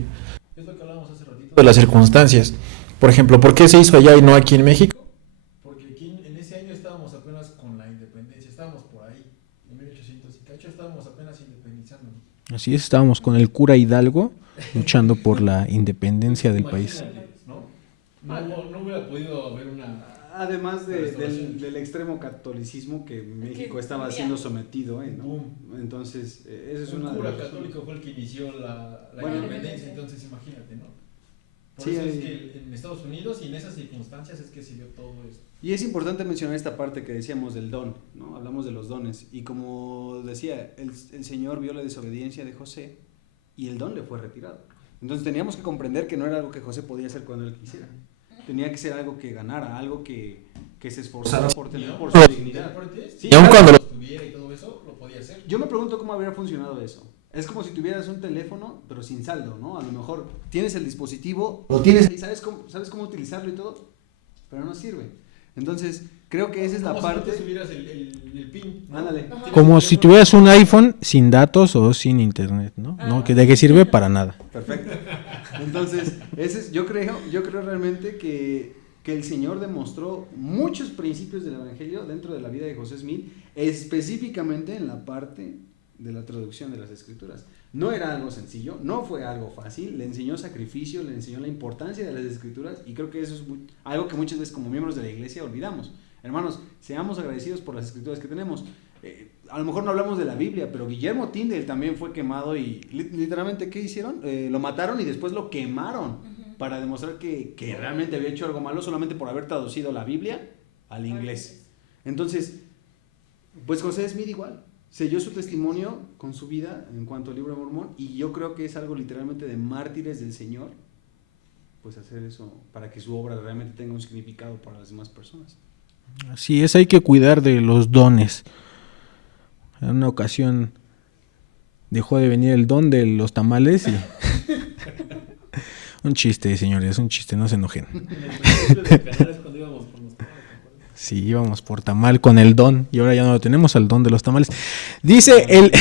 Es lo que hablábamos hace ratito de las circunstancias. Por ejemplo, ¿por qué se hizo allá y no aquí en México? Porque aquí en ese año estábamos apenas con la independencia, estábamos por ahí, en 1800 y cacho, estábamos apenas independizándonos. Así es, estábamos con el cura Hidalgo luchando por la independencia del país. ¿No? No hubiera podido haber una... Además del extremo catolicismo que México estaba siendo sometido, ¿no? Entonces, esa es una El de cura las católico fue el que inició la Bueno, independencia, entonces imagínate, ¿no? Por Sí, eso es que en Estados Unidos y en esas circunstancias es que se dio todo esto. Y es importante mencionar esta parte que decíamos del don, ¿no? Hablamos de los dones. Y como decía, el Señor vio la desobediencia de José y el don le fue retirado. Entonces teníamos que comprender que no era algo que José podía hacer cuando él quisiera. Tenía que ser algo que ganara, algo que se esforzara por tener por su dignidad. Sí, Y aun cuando estuviera y todo eso, lo podía hacer. Yo me pregunto cómo habría funcionado eso. Es como si tuvieras un teléfono, pero sin saldo, ¿no? A lo mejor tienes el dispositivo, lo tienes ahí, sabes cómo utilizarlo y todo, pero no sirve. Entonces, creo que esa es la Como parte... si no te subieras el pin, ¿no? Ándale. Ajá. Como si tuvieras un iPhone sin datos o sin internet, ¿no? ¿No? ¿De qué sirve? Para nada. Perfecto. Entonces, yo creo realmente que el Señor demostró muchos principios del Evangelio dentro de la vida de José Smith, específicamente en la parte de la traducción de las Escrituras. No era algo sencillo, no fue algo fácil, le enseñó sacrificio, le enseñó la importancia de las Escrituras, y creo que eso es algo que muchas veces como miembros de la iglesia olvidamos. Hermanos, seamos agradecidos por las Escrituras que tenemos. A lo mejor no hablamos de la Biblia, pero Guillermo Tyndale también fue quemado y literalmente, ¿qué hicieron? Lo mataron y después lo quemaron para demostrar que realmente había hecho algo malo solamente por haber traducido la Biblia al inglés. Entonces, pues José Smith igual, selló su testimonio con su vida en cuanto al libro de Mormón, y yo creo que es algo literalmente de mártires del Señor, pues hacer eso para que su obra realmente tenga un significado para las demás personas. Así es, hay que cuidar de los dones. En una ocasión dejó de venir el don de los tamales y... Un chiste, señores, un chiste, no se enojen. En el principio del canal es cuando íbamos por los tamales, ¿te acuerdas? Sí, íbamos por tamal con el don y ahora ya no lo tenemos, al don de los tamales. Dice el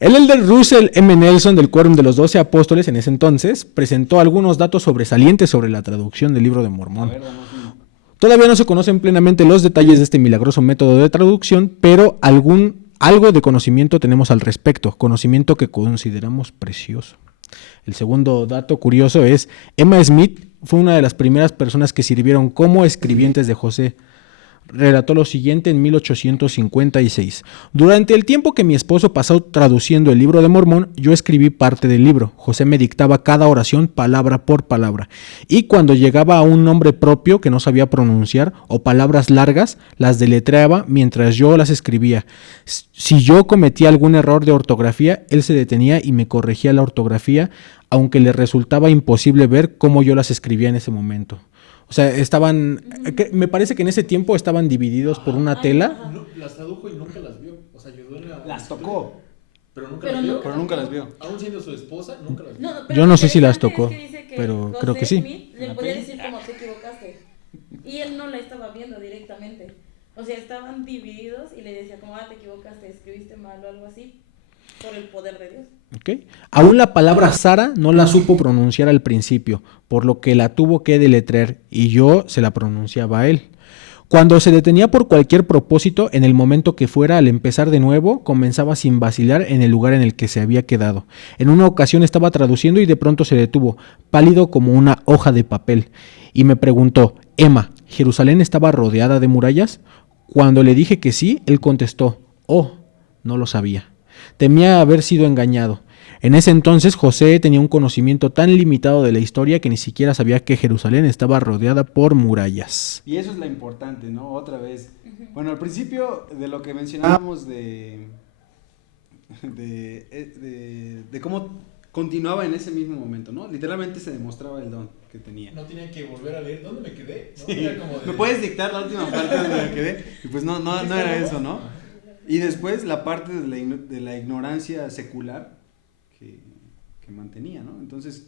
elder Russell M. Nelson del Quórum de los 12 Apóstoles en ese entonces presentó algunos datos sobresalientes sobre la traducción del Libro de Mormón. Todavía no se conocen plenamente los detalles de este milagroso método de traducción, pero algo de conocimiento tenemos al respecto, conocimiento que consideramos precioso. El segundo dato curioso es, Emma Smith fue una de las primeras personas que sirvieron como escribientes de José. Relató lo siguiente en 1856. Durante el tiempo que mi esposo pasó traduciendo el Libro de Mormón, yo escribí parte del libro. José me dictaba cada oración palabra por palabra. Y cuando llegaba a un nombre propio que no sabía pronunciar o palabras largas, las deletreaba mientras yo las escribía. Si yo cometía algún error de ortografía, él se detenía y me corregía la ortografía, aunque le resultaba imposible ver cómo yo las escribía en ese momento. O sea, me parece que en ese tiempo estaban divididos por una tela. No, las tradujo y nunca las vio. O sea, ayudó en la... Las tocó, Pero nunca las vio. pero nunca las vio. Aún siendo su esposa, nunca las vio. Yo no sé si las tocó, Es que dice que pero José creo que sí. Smith le podía decir como te equivocaste. Y él no la estaba viendo directamente. O sea, estaban divididos y le decía como, te equivocaste, escribiste mal o algo así. Por el poder de Dios. Okay. Aún la palabra Sara no la supo pronunciar al principio, por lo que la tuvo que deletrear y yo se la pronunciaba a él. Cuando se detenía por cualquier propósito, en el momento que fuera, al empezar de nuevo, comenzaba sin vacilar en el lugar en el que se había quedado. En una ocasión estaba traduciendo y de pronto se detuvo, pálido como una hoja de papel, y me preguntó, Emma, ¿Jerusalén estaba rodeada de murallas? Cuando le dije que sí, él contestó, no lo sabía. Temía haber sido engañado. En ese entonces José tenía un conocimiento tan limitado de la historia que ni siquiera sabía que Jerusalén estaba rodeada por murallas. Y eso es lo importante, ¿no? Otra vez. Bueno, al principio de lo que mencionábamos de cómo continuaba en ese mismo momento, ¿no? Literalmente se demostraba el don que tenía. No tenía que volver a leer. ¿Dónde me quedé? ¿No? Sí. Era como de... ¿Me puedes dictar la última parte donde me quedé? Y pues no era eso, ¿no? Y después la parte de la ignorancia secular que mantenía, ¿no? Entonces,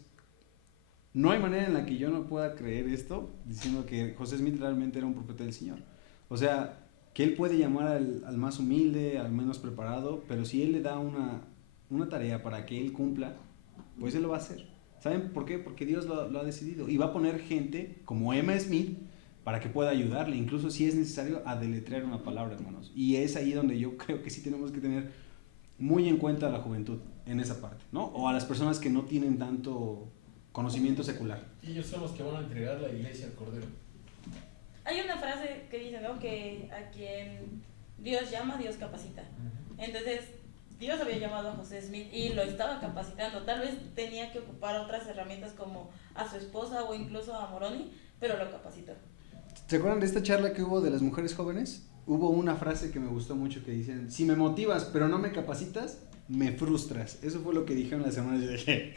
no hay manera en la que yo no pueda creer esto diciendo que José Smith realmente era un profeta del Señor. O sea, que él puede llamar al más humilde, al menos preparado, pero si él le da una tarea para que él cumpla, pues él lo va a hacer. ¿Saben por qué? Porque Dios lo ha decidido. Y va a poner gente como Emma Smith para que pueda ayudarle, incluso si es necesario, a deletrear una palabra, hermanos. Y es ahí donde yo creo que sí tenemos que tener muy en cuenta a la juventud en esa parte, ¿no? O a las personas que no tienen tanto conocimiento secular. Y ellos son los que van a entregar la iglesia al Cordero. Hay una frase que dice, ¿no? Que a quien Dios llama, Dios capacita. Entonces, Dios había llamado a José Smith y lo estaba capacitando. Tal vez tenía que ocupar otras herramientas como a su esposa o incluso a Moroni, pero lo capacitó. ¿Se acuerdan de esta charla que hubo de las mujeres jóvenes? Hubo una frase que me gustó mucho que dicen, si me motivas pero no me capacitas, me frustras. Eso fue lo que dijeron las hermanas. Yo dije,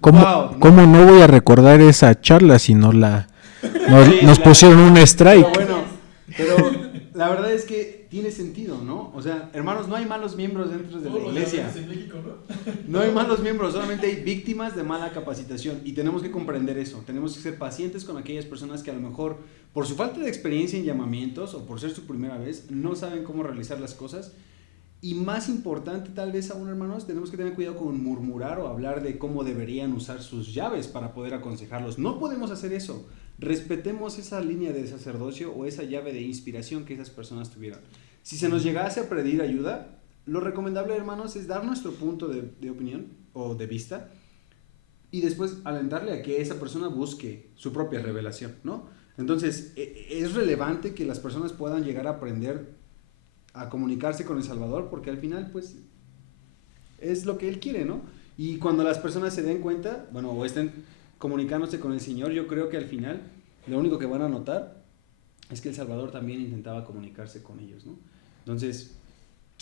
¿Cómo no voy a recordar esa charla si nos pusieron un strike? Pero bueno, pero La verdad es que tiene sentido, ¿no? O sea, hermanos, no hay malos miembros dentro de la iglesia. En México, ¿no? No hay malos miembros, solamente hay víctimas de mala capacitación y tenemos que comprender eso. Tenemos que ser pacientes con aquellas personas que a lo mejor, por su falta de experiencia en llamamientos o por ser su primera vez, no saben cómo realizar las cosas. Y más importante, tal vez aún, hermanos, tenemos que tener cuidado con murmurar o hablar de cómo deberían usar sus llaves para poder aconsejarlos. No podemos hacer eso. Respetemos esa línea de sacerdocio o esa llave de inspiración que esas personas tuvieron. Si se nos llegase a pedir ayuda, lo recomendable, hermanos, es dar nuestro punto de opinión o de vista y después alentarle a que esa persona busque su propia revelación, ¿no? Entonces, es relevante que las personas puedan llegar a aprender a comunicarse con el Salvador, porque al final, pues, es lo que Él quiere, ¿no? Y cuando las personas se den cuenta, bueno, o estén comunicándose con el Señor, yo creo que al final, lo único que van a notar es que el Salvador también intentaba comunicarse con ellos, ¿no? Entonces,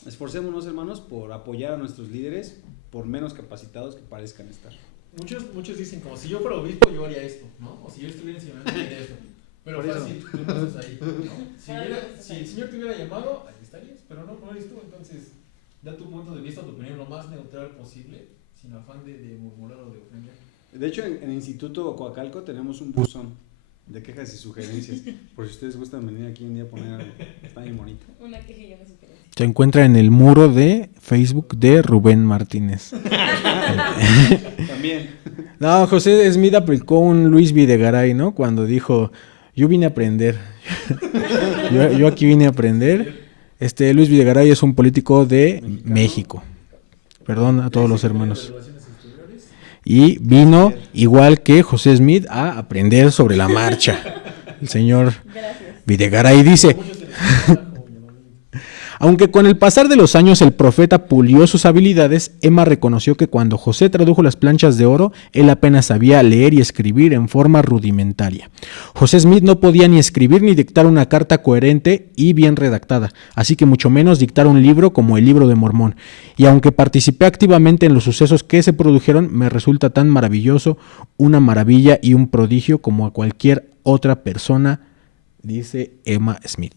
esforcémonos, hermanos, por apoyar a nuestros líderes, por menos capacitados que parezcan estar. Muchos dicen, como si yo fuera obispo, yo haría esto, ¿no? O si yo estuviera enseñando, yo haría esto. Pero Por eso. fácil, tú no estás ahí, ¿no? Si el Señor te hubiera llamado, ahí estarías, pero no eres tú. Entonces, da tu punto de vista, tu opinión lo más neutral posible, sin afán de murmurar o de ofender. De hecho, en el Instituto Coacalco tenemos un buzón de quejas y sugerencias. Por si ustedes gustan venir aquí un día a poner algo. Está bien bonito. Una queja y una sugerencia. Se encuentra en el muro de Facebook de Rubén Martínez. También. No, José Smith aplicó un Luis Videgaray, ¿no? Cuando dijo, yo vine a aprender. yo aquí vine a aprender. Luis Videgaray es un político de México. Perdón a todos los hermanos. Y vino, igual que José Smith, a aprender sobre la marcha. El señor Videgaray dice... Aunque con el pasar de los años el profeta pulió sus habilidades, Emma reconoció que cuando José tradujo las planchas de oro, él apenas sabía leer y escribir en forma rudimentaria. José Smith no podía ni escribir ni dictar una carta coherente y bien redactada, así que mucho menos dictar un libro como el Libro de Mormón. Y aunque participé activamente en los sucesos que se produjeron, me resulta tan maravilloso, una maravilla y un prodigio como a cualquier otra persona, dice Emma Smith.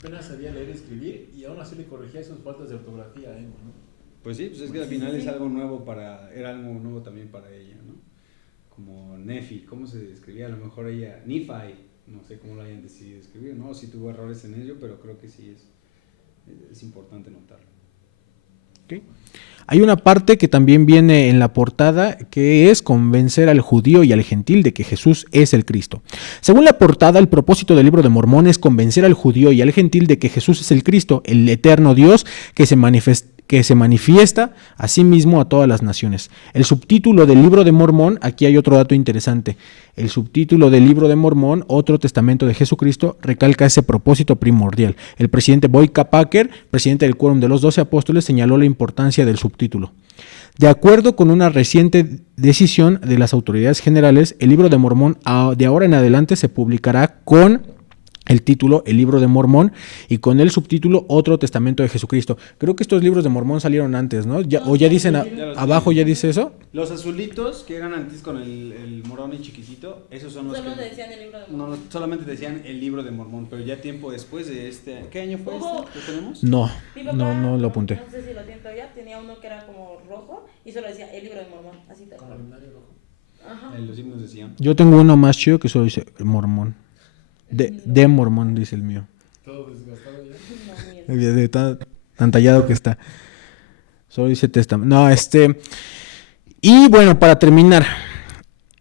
Apenas sabía leer y escribir y aún así le corregía sus faltas de ortografía a Emma, ¿no? Pues sí, pues es que al final es algo nuevo era algo nuevo también para ella, ¿no? Como Nefi, ¿cómo se escribía? A lo mejor ella, Nephi, no sé cómo lo hayan decidido escribir, ¿no? Sí tuvo errores en ello, pero creo que sí es importante notarlo. Okay. Hay una parte que también viene en la portada que es convencer al judío y al gentil de que Jesús es el Cristo. Según la portada, el propósito del Libro de Mormón es convencer al judío y al gentil de que Jesús es el Cristo, el eterno Dios que se manifiesta a sí mismo a todas las naciones. El subtítulo del Libro de Mormón, aquí hay otro dato interesante, el subtítulo del Libro de Mormón, Otro Testamento de Jesucristo, recalca ese propósito primordial. El presidente Boyd K. Packer, presidente del Quórum de los 12 Apóstoles, señaló la importancia del subtítulo. De acuerdo con una reciente decisión de las autoridades generales, el Libro de Mormón de ahora en adelante se publicará con el título El Libro de Mormón y con el subtítulo Otro Testamento de Jesucristo. Creo que estos libros de Mormón salieron antes, ¿no? O ya dicen abajo, ya dice eso. Los azulitos que eran antes con el morón y chiquitito, esos son los Solo que... decían el Libro de Mormón. No, solamente decían el Libro de Mormón, pero ya tiempo después de este... ¿Qué año fue este que tenemos? No, Mi papá, no lo apunté. No sé si lo tiene todavía, tenía uno que era como rojo y solo decía el Libro de Mormón, así tal cual. Ajá. Los signos decían. Yo tengo uno más chido que solo dice Mormón. De Mormón, dice el mío. Todo desgastado ya. No, mierda. De tan tallado que está. Solo dice testamento. No, Y bueno, para terminar,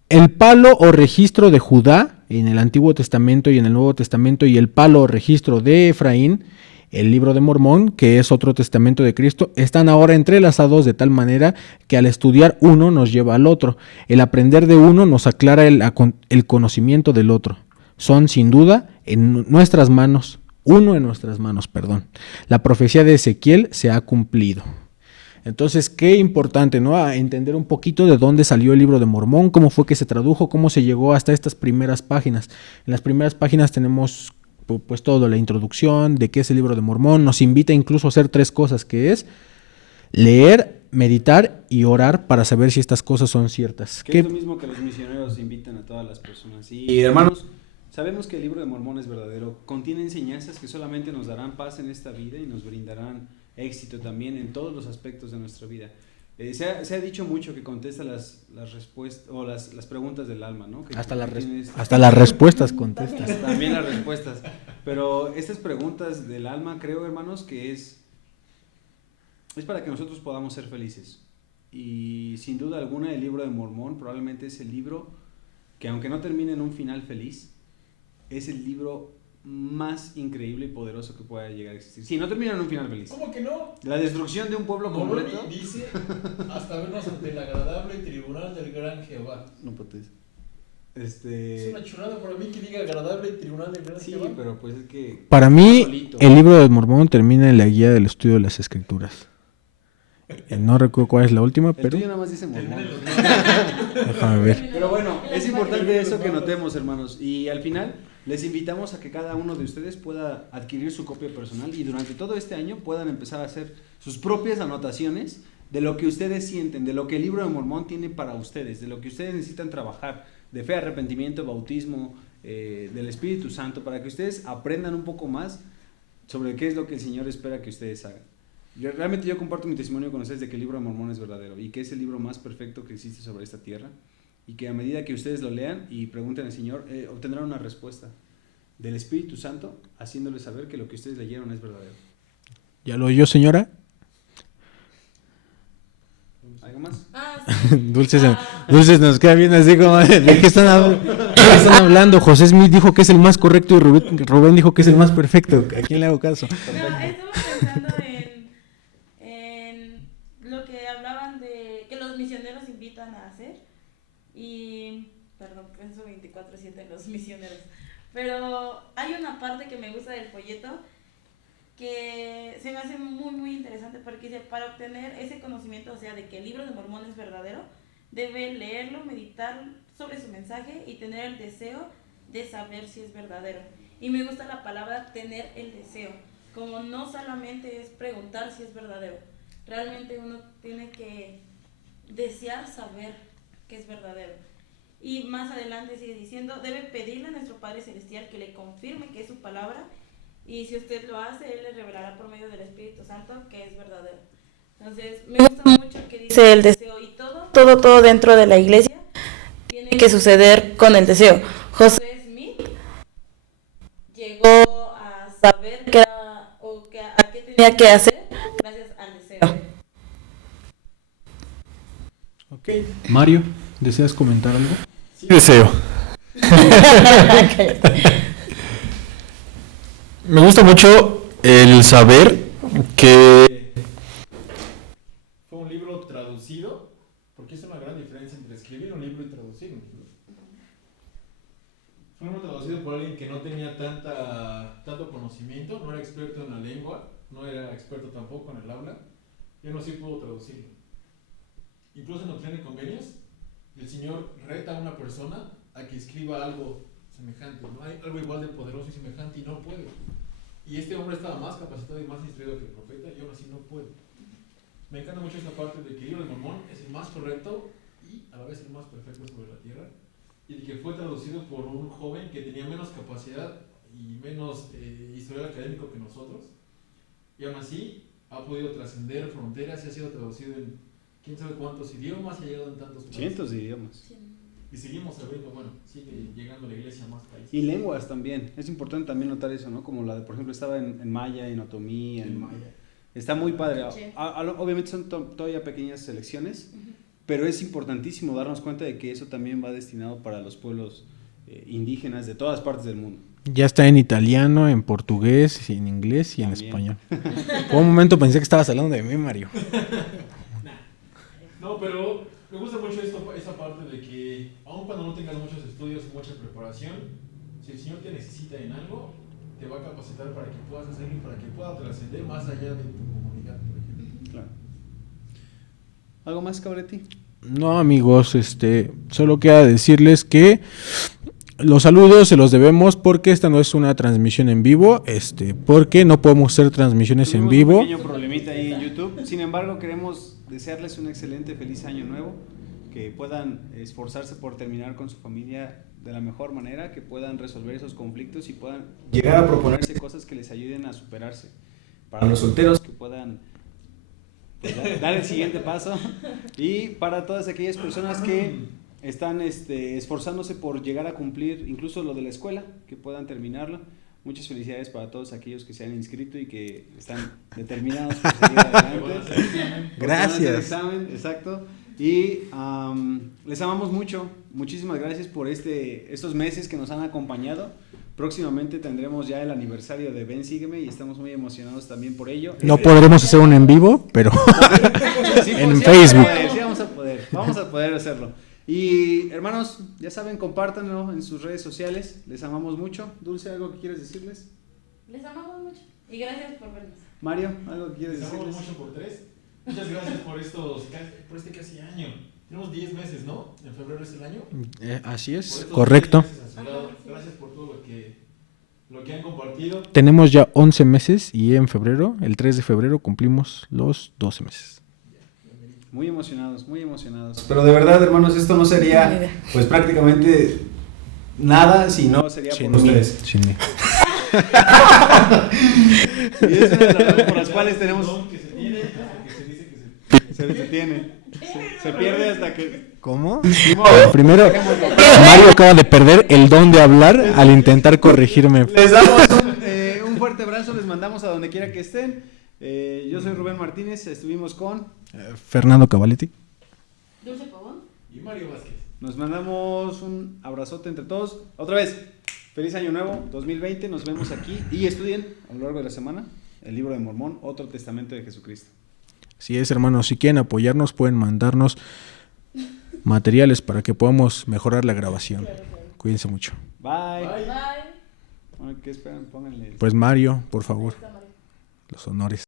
el palo o registro de Judá en el Antiguo Testamento y en el Nuevo Testamento y el palo o registro de Efraín, el Libro de Mormón, que es otro testamento de Cristo, están ahora entrelazados de tal manera que al estudiar uno nos lleva al otro. El aprender de uno nos aclara el conocimiento del otro. Son sin duda en nuestras manos, perdón. La profecía de Ezequiel se ha cumplido. Entonces, qué importante, ¿no? A entender un poquito de dónde salió el Libro de Mormón, cómo fue que se tradujo, cómo se llegó hasta estas primeras páginas. En las primeras páginas tenemos pues todo, la introducción de qué es el Libro de Mormón. Nos invita incluso a hacer 3 cosas, que es leer, meditar y orar para saber si estas cosas son ciertas. Que es lo mismo que los misioneros invitan a todas las personas. Y hermanos, Sabemos que el libro de Mormón es verdadero, contiene enseñanzas que solamente nos darán paz en esta vida y nos brindarán éxito también en todos los aspectos de nuestra vida. Se ha dicho mucho que contesta las respuestas o las preguntas del alma, ¿no? Que Hasta las tienes- respuestas contestas. También las respuestas. Pero estas preguntas del alma, creo, hermanos, que es para que nosotros podamos ser felices. Y sin duda alguna, el libro de Mormón probablemente es el libro que, aunque no termine en un final feliz, es el libro más increíble y poderoso que pueda llegar a existir. Sí, no termina en un final feliz. ¿Cómo que no? La destrucción de un pueblo completo. Moroni dice hasta vernos ante el agradable tribunal del gran Jehová. No puedes. Es una chulada para mí que diga agradable tribunal del gran Sí, Jehová. pero pues es que. Para mí, solito. el libro de Mormón termina en la guía del estudio de las escrituras. No recuerdo cuál es la última, El pero tuyo nada más dice Termina Mormón. en los déjame ver. Pero bueno, es importante eso que notemos, hermanos. Y al final les invitamos a que cada uno de ustedes pueda adquirir su copia personal y durante todo este año puedan empezar a hacer sus propias anotaciones de lo que ustedes sienten, de lo que el libro de Mormón tiene para ustedes, de lo que ustedes necesitan trabajar, de fe, arrepentimiento, bautismo, del Espíritu Santo, para que ustedes aprendan un poco más sobre qué es lo que el Señor espera que ustedes hagan. Realmente yo comparto mi testimonio con ustedes de que el libro de Mormón es verdadero y que es el libro más perfecto que existe sobre esta tierra y que a medida que ustedes lo lean y pregunten al Señor, obtendrán una respuesta del Espíritu Santo haciéndoles saber que lo que ustedes leyeron es verdadero. ¿Ya lo oyó, señora? ¿Algo más? Dulces nos queda bien así como ¿de qué están hablando? José Smith dijo que es el más correcto y Rubén dijo que es el más perfecto. ¿A quién le hago caso? No, estaba pensando en lo que hablaban de que los misioneros invitan a hacer y, perdón, pienso 24/7 en los misioneros, pero hay una parte que me gusta del folleto que se me hace muy muy interesante porque dice, para obtener ese conocimiento, o sea, de que el libro de Mormón es verdadero, debe leerlo, meditar sobre su mensaje y tener el deseo de saber si es verdadero. Y me gusta la palabra tener el deseo, como no solamente es preguntar si es verdadero, realmente uno tiene que desear saber que es verdadero. Y más adelante sigue diciendo, debe pedirle a nuestro Padre Celestial que le confirme que es su palabra, y si usted lo hace, Él le revelará por medio del Espíritu Santo que es verdadero. Entonces, me gusta mucho que dice el deseo, y todo dentro de la iglesia tiene que suceder con el deseo. José Smith llegó a saber qué era, o a qué tenía que hacer gracias al deseo. Ok. Mario, ¿deseas comentar algo? Sí deseo. Me gusta mucho el saber que fue un libro traducido, porque es una gran diferencia entre escribir un libro y traducir un libro. Fue un libro traducido por alguien que no tenía tanto conocimiento, no era experto en la lengua, no era experto tampoco en el habla, y aún así pudo traducirlo. Incluso en Doctrina y Convenios, el Señor reta a una persona a que escriba algo semejante, ¿no? Hay algo igual de poderoso y semejante y no puede. Y este hombre estaba más capacitado y más instruido que el profeta y aún así no puede. Me encanta mucho esta parte de que el libro de Mormón es el más correcto y a la vez el más perfecto sobre la tierra, y de que fue traducido por un joven que tenía menos capacidad y menos historial académico que nosotros, y aún así ha podido trascender fronteras y ha sido traducido en quién sabe cuántos idiomas y ha llegado en tantos países. Cientos de idiomas. Y seguimos abriendo, bueno, sigue llegando la iglesia a más países. Y lenguas también. Es importante también notar eso, ¿no? Como la de, por ejemplo, estaba en maya, en otomí, En maya. Está muy padre. Sí. Obviamente son todavía pequeñas selecciones, pero es importantísimo darnos cuenta de que eso también va destinado para los pueblos indígenas de todas partes del mundo. Ya está en italiano, en portugués, en inglés y en También. español. Por un momento pensé que estabas hablando de mí, Mario. No, pero me gusta mucho esa parte de que, aun cuando no tengas muchos estudios y mucha preparación, si el Señor te necesita en algo, te va a capacitar para que puedas hacerlo y para que pueda trascender más allá de tu comunidad, por ejemplo. Claro. ¿Algo más, Cabretti? No, amigos, solo queda decirles que los saludos se los debemos porque esta no es una transmisión en vivo, porque no podemos hacer transmisiones en Tuvimos vivo. un pequeño problemita ahí en YouTube. Sin embargo, queremos desearles un excelente, feliz año nuevo. Que puedan esforzarse por terminar con su familia de la mejor manera, que puedan resolver esos conflictos y puedan llegar a proponerse cosas que les ayuden a superarse. Para los solteros que puedan pues, dar el siguiente paso, y para todas aquellas personas que están esforzándose por llegar a cumplir incluso lo de la escuela, que puedan terminarlo. Muchas felicidades para todos aquellos que se han inscrito y que están determinados por seguir adelante. Gracias. El examen, exacto. Y les amamos mucho. Muchísimas gracias por estos meses que nos han acompañado. Próximamente tendremos ya el aniversario de Ven Sígueme y estamos muy emocionados también por ello. No podremos hacer un en vivo, pero Sí, en sí Facebook. Vamos a poder hacerlo. Y hermanos, ya saben, compártanlo en sus redes sociales. Les amamos mucho. Dulce, ¿algo que quieres decirles? Les amamos mucho y gracias por vernos. Mario, ¿algo que quieres Les amamos decirles? mucho por 3. Muchas gracias por este casi año. Tenemos 10 meses, ¿no? En febrero es el año. Así Por es, estos correcto. 10 meses a su lado. Gracias por todo lo que han compartido. Tenemos ya 11 meses y en febrero, el 3 de febrero, cumplimos los 12 meses. Muy emocionados, muy emocionados. Pero de verdad, hermanos, esto no sería pues prácticamente nada si no sería por ustedes. Sin mí. Y es una de las razones por las cuales tenemos... Don que se tiene hasta que se dice que Se tiene. Se pierde hasta que... ¿Cómo? Primero, Mario acaba de perder el don de hablar al intentar corregirme. Les damos un fuerte abrazo, les mandamos a donde quiera que estén. Yo soy Rubén Martínez, estuvimos con... Fernando Cavaletti. Dulce Pavón. y Mario Vázquez. Nos mandamos un abrazote entre todos. Otra vez, feliz año nuevo, 2020, nos vemos aquí y estudien a lo largo de la semana el libro de Mormón, otro testamento de Jesucristo. Así es, hermanos, si quieren apoyarnos pueden mandarnos materiales para que podamos mejorar la grabación. Cuídense mucho. Bye. Bye. Bueno, ¿qué esperan? Pónganle. Pues Mario, por favor, los honores.